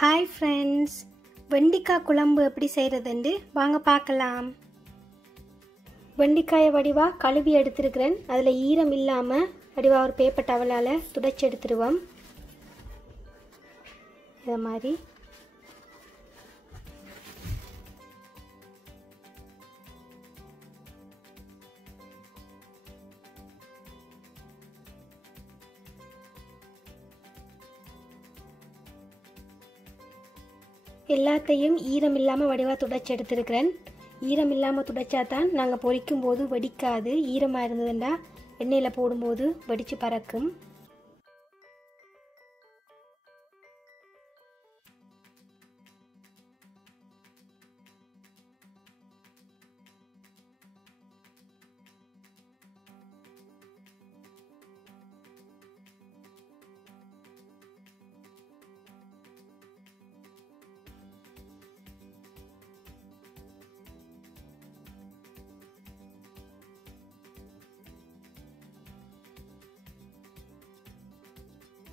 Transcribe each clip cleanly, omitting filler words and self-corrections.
Hi friends, வெண்டிக்காய் குழம்பு எப்படி செய்யறதுன்னு வாங்க பார்க்கலாம். வெண்டிக்காயை வடிவா கழுவி எடுத்துருக்கிறேன். அதில் ஈரம் இல்லாமல் வடிவா ஒரு பேப்பர் டவலால் துடைச்சி எடுத்துருவோம். இதை மாதிரி எல்லாத்தையும் ஈரம் இல்லாமல் வடிவாக துடைச்சி எடுத்துருக்கிறேன். ஈரம் இல்லாமல் துடைச்சா தான் நாங்கள் பொரிக்கும் போது வெடிக்காது. ஈரமாக இருந்ததுண்டா எண்ணெயில் போடும்போது வெடித்து பறக்கும்.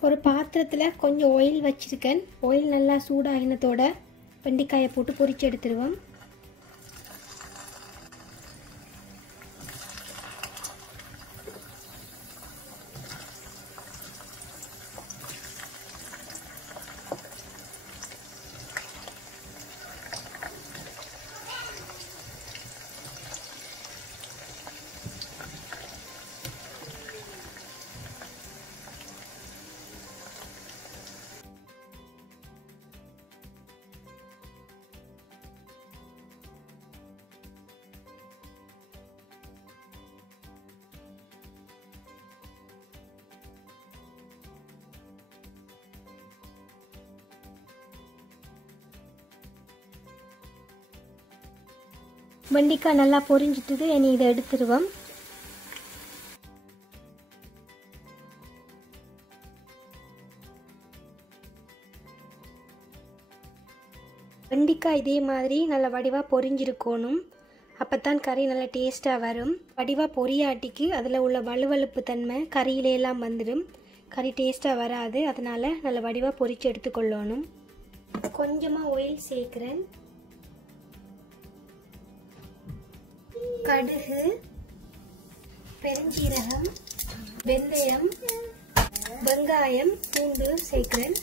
ஒரு பாத்திரத்தில் கொஞ்சம் ஆயில் வச்சுருக்கேன். ஆயில் நல்லா சூடாகினத்தோட வெண்டிக்காயை போட்டு பொரிச்சு எடுத்துருவோம். வெண்டிக்காய் நல்லா பொரிஞ்சிட்டுது. இனி இதை எடுத்துருவோம். வெண்டிக்காய் இதே மாதிரி நல்லா வடிவாக பொரிஞ்சிருக்கணும். அப்போத்தான் கறி நல்லா டேஸ்ட்டாக வரும். வடிவாக பொரியாட்டிக்கு அதில் உள்ள வலுவழுப்பு தன்மை கறியிலெல்லாம் வந்துடும். கறி டேஸ்ட்டாக வராது. அதனால் நல்லா வடிவாக பொரித்து எடுத்துக்கொள்ளணும். கொஞ்சமாக ஆயில் சேர்க்குறேன். கடுகு, பெருஞ்சீரகம், வெந்தயம், வெங்காயம், பூண்டு சேர்க்கிறேன்.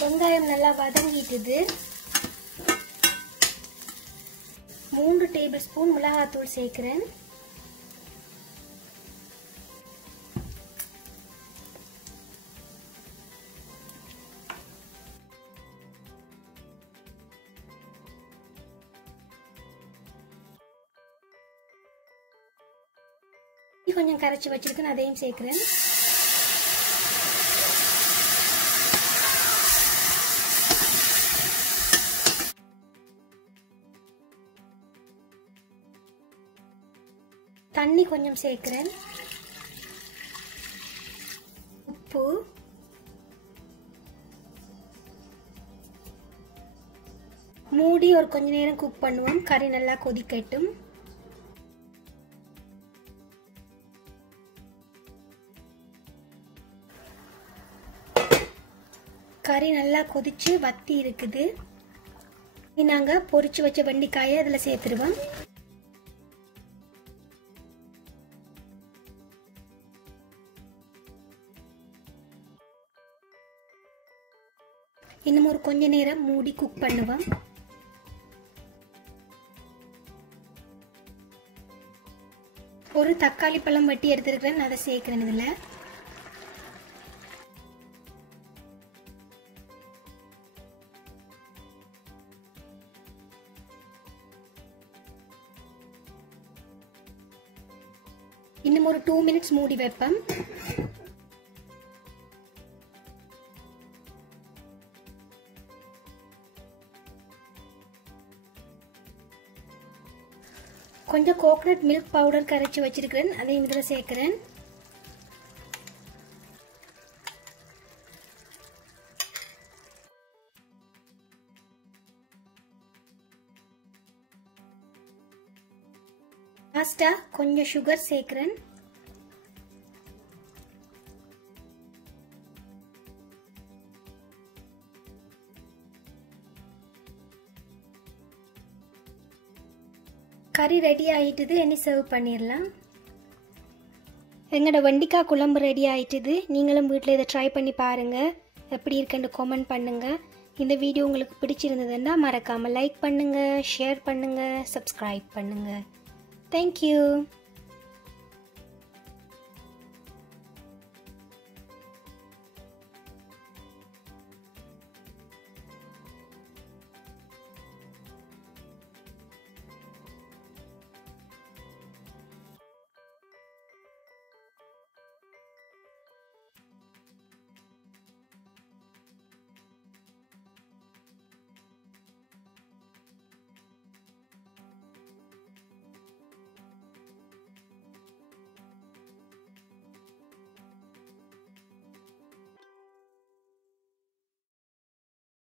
வெங்காயம் நல்லா வதங்கிட்டுது. 3 டேபிள் ஸ்பூன் மிளகாத்தூள் சேர்க்கிறேன். கொஞ்சம் கரைச்சி வச்சிருக்கேன், அதையும் சேர்க்கிறேன். தண்ணி கொஞ்சம் சேர்க்கிறேன். உப்பு, மூடி ஒரு கொஞ்ச நேரம் குக் பண்ணுவோம். கறி நல்லா கொதிக்கட்டும். கறி நல்லா கொதிச்சு வத்தி இருக்குது. நாங்கள் பொரிச்சு வச்ச வெண்டிக்காயை அதில் சேர்த்துருவோம். இன்னும் ஒரு கொஞ்ச நேரம் மூடி குக் பண்ணுவோம். ஒரு தக்காளி பழம் வெட்டி எடுத்துருக்கிறேன், அதை சேர்க்கிறேன். இதில் இன்னும் ஒரு 2 மினிட்ஸ் மூடி வைப்பேன். கொஞ்சம் கோகனட் மில்க் பவுடர் கரைச்சி வச்சிருக்கிறேன், அதையும் இதில் சேர்க்கிறேன். லாஸ்ட்டாக கொஞ்சம் சுகர் சேர்க்குறேன். கறி ரெடி ஆகிட்டுது. இனி சர்வ் பண்ணிடலாம். எங்களோட வெண்டிக்காய் குழம்பு ரெடி ஆகிட்டுது. நீங்களும் வீட்டில் இதை ட்ரை பண்ணி பாருங்கள். எப்படி இருக்குன்னு கமெண்ட் பண்ணுங்கள். இந்த வீடியோ உங்களுக்கு பிடிச்சிருந்ததுன்னா மறக்காமல் லைக் பண்ணுங்கள், ஷேர் பண்ணுங்கள், சப்ஸ்கிரைப் பண்ணுங்கள். தேங்க்யூ.